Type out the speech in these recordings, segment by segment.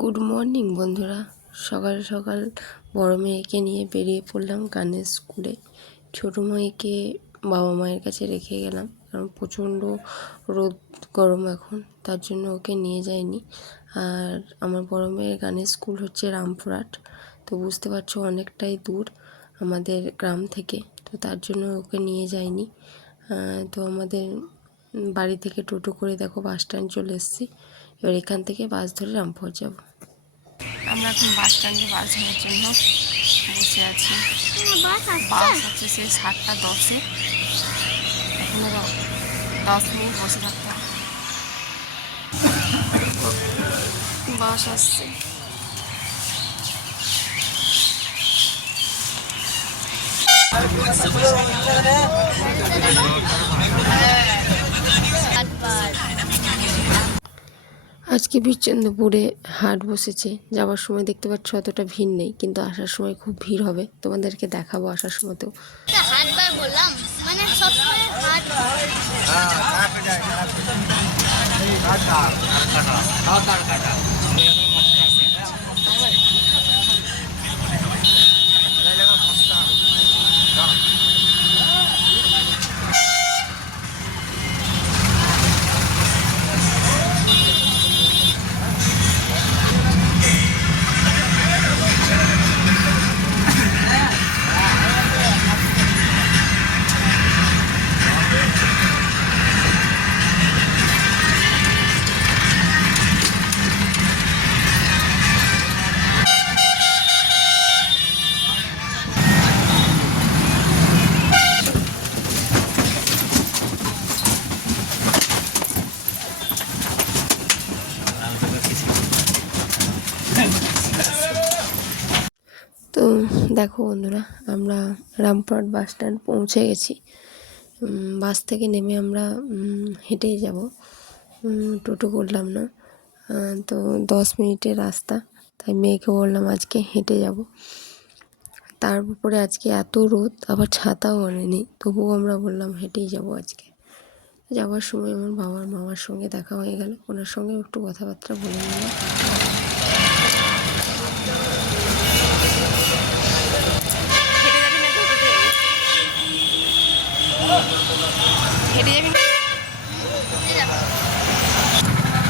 Good morning বন্ধুরা। সকাল সকাল বড় মেয়েকে নিয়ে বেরিয়ে পড়লাম গানের স্কুলে। ছোটো মেয়েকে বাবা মায়ের কাছে রেখে গেলাম, কারণ প্রচণ্ড রোদ গরম এখন, তার জন্য ওকে নিয়ে যাইনি। আর আমার বড় মেয়ের গানের স্কুল হচ্ছে রামপুরহাট, তো বুঝতে পারছো অনেকটাই দূর আমাদের গ্রাম থেকে, তো তার জন্য ওকে নিয়ে যাইনি। তো আমাদের বাড়ি থেকে টোটো করে দেখো বাস স্ট্যান্ড চলে এসেছি। এবার এখান থেকে বাস ধরে রামপুরহাট যাব। আমরা এখন বাস স্ট্যান্ডে বাস ধরার জন্য বসে আছি। বাস হচ্ছে সেই 7:10-এ, এখনো 10 মিনিট বসে থাকতে হবে। বাস আসছে। আজকে বীরচন্দ্রপুরে হাট বসেছে। যাওয়ার সময় দেখতে পাচ্ছ অতটা ভিড় নেই, কিন্তু আসার সময় খুব ভিড় হবে, তোমাদেরকে দেখাবো আসার সময়তেও। তো দেখো বন্ধুরা, আমরা রামপুরহাট বাস স্ট্যান্ড পৌঁছে গেছি। বাস থেকে নেমে আমরা হেঁটেই যাব, টোটো করলাম না। তো 10 মিনিটের রাস্তা, তাই মেয়েকে বললাম আজকে হেঁটে যাব। তার উপরে আজকে এত রোদ, আবার ছাতাও আনেনি, তবুও আমরা বললাম হেঁটেই যাব আজকে। যাওয়ার সময় আমার বাবার মামার সঙ্গে দেখা হয়ে গেল, ওনার সঙ্গে একটু কথাবার্তা বলে নিলাম। হেঁটে যাবি না?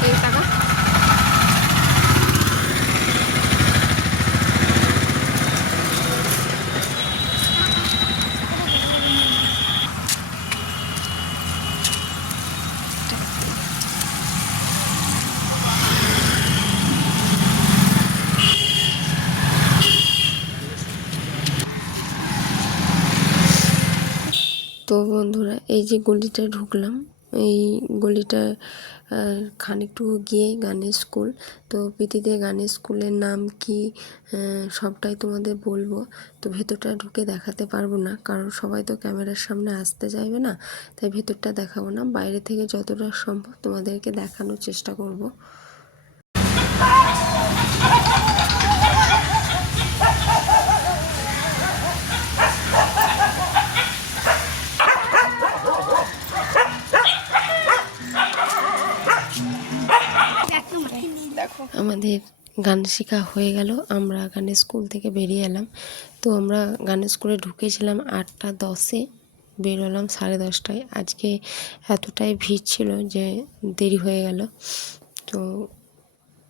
এই টাকা তো বন্ধুরা, এই যে গলিটা ঢুকলাম, এই গলিটা খানিকটু গিয়েই গানের স্কুল। তো পৃথিবীতে গানের স্কুলের নাম কি সবটাই তোমাদের বলবো। তো ভেতরটা ঢুকে দেখাতে পারবো না, কারণ সবাই তো ক্যামেরার সামনে আসতে চাইবে না, তাই ভেতরটা দেখাবো না। বাইরে থেকে যতটা সম্ভব তোমাদেরকে দেখানোর চেষ্টা করব। আমাদের গান শেখা হয়ে গেল, আমরা গানের স্কুল থেকে বেরিয়ে এলাম। তো আমরা গানের স্কুলে ঢুকেছিলাম 8:10-এ, বেরোলাম 10:30টায়। আজকে এতটাই ভিড় ছিল যে দেরি হয়ে গেল। তো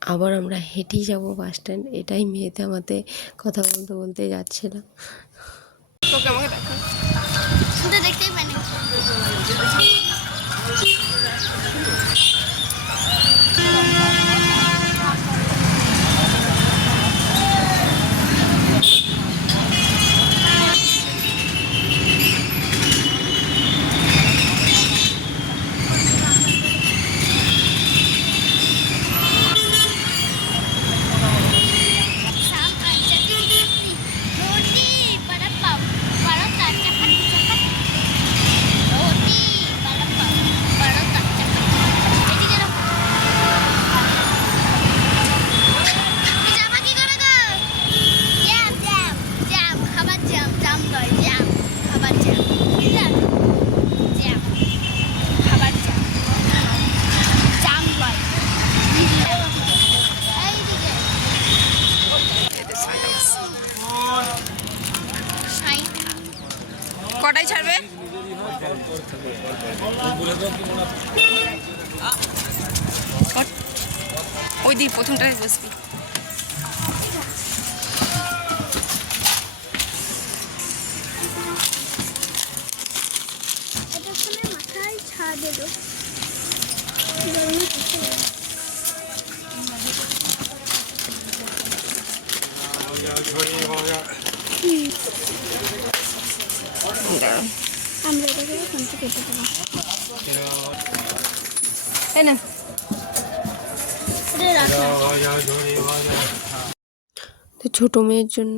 আবার আমরা হেঁটেই যাব বাস স্ট্যান্ড, এটাই মেয়েতে আমাদের কথা বলতে বলতে যাচ্ছিলাম। তোকে আমাকে দেখো, দেখতেই পাইনি। দিদি প্রথমটায় বসবি। মাথায় ছাড় দিল। আমরা এটাকে এখান থেকে কেটে দেবো। তাই না? তো ছোটো মেয়ের জন্য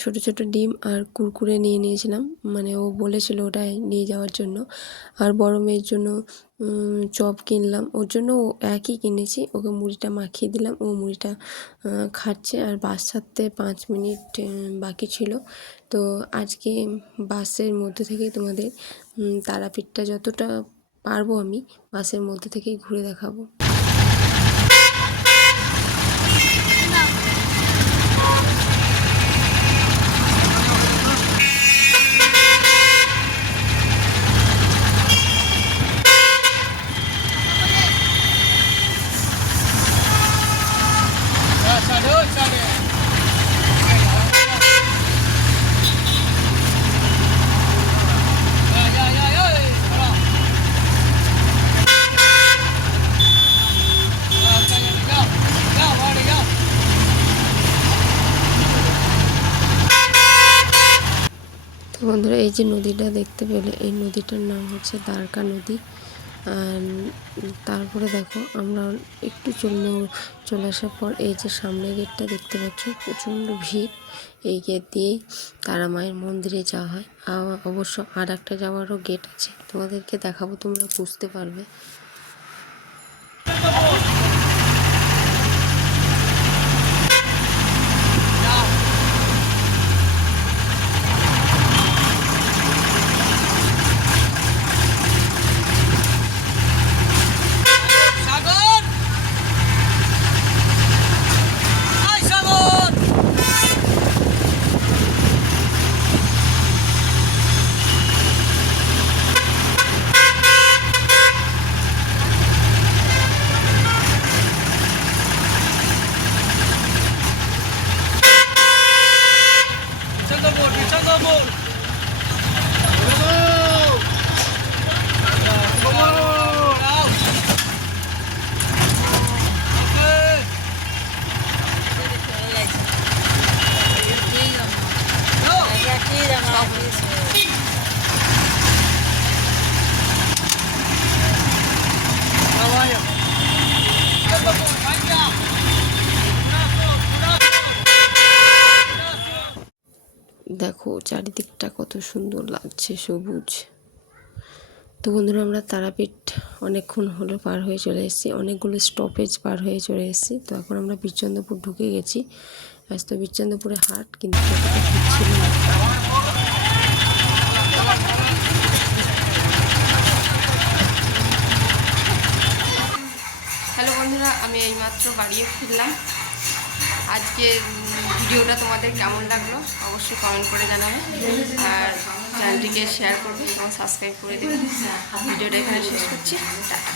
ছোট ছোট ডিম আর কুরকুরে নিয়ে নিয়েছিলাম, মানে ও বলেছিল ওটাই নিয়ে যাওয়ার জন্য। আর বড় মেয়ের জন্য চপ কিনলাম, ওর জন্য ও একই কিনেছি। ওকে মুড়িটা মাখিয়ে দিলাম, ও মুড়িটা খাচ্ছে। আর বাস ছাড়তে 5 মিনিট বাকি ছিল। তো আজকে বাসের মধ্যে থেকেই তোমাদের তারাপীঠটা যতটা পারবো আমি বাসের মধ্যে থেকেই ঘুরে দেখাবো। তো বন্ধুরা, এই যে নদীটা দেখতে পেলে, এই নদীটার নাম হচ্ছে দ্বারকা নদী। আর তারপরে দেখো আমরা একটু চলে আসার পর এই যে সামনের গেটটা দেখতে পাচ্ছ, প্রচণ্ড ভিড়। এই গেট দিয়েই তারা মায়ের মন্দিরে যাওয়া হয়। অবশ্য আর একটা যাওয়ারও গেট আছে, তোমাদেরকে দেখাবো, তোমরা বুঝতে পারবে। দেখো চারিদিকটা কত সুন্দর লাগছে, সবুজ। তো বন্ধুরা, আমরা তারাপীঠ অনেকক্ষণ হলো পার হয়ে চলে এসেছি, অনেকগুলো স্টপেজ পার হয়ে চলে এসেছি। তো এখন আমরা বীরচন্দ্রপুর ঢুকে গেছি। আজ তো বীরচন্দ্রপুরে হাট, কিন্তু ছিল না। হ্যালো বন্ধুরা, আমি এইমাত্র বাড়িয়ে ফিরলাম। আজকে ভিডিওটা তোমাদের কেমন লাগলো অবশ্যই কমেন্ট করে জানাবে, আর চ্যানেলটিকে শেয়ার করবে এবং সাবস্ক্রাইব করে দেবে। ভিডিওটা এখানে শেষ করছি, টাটা।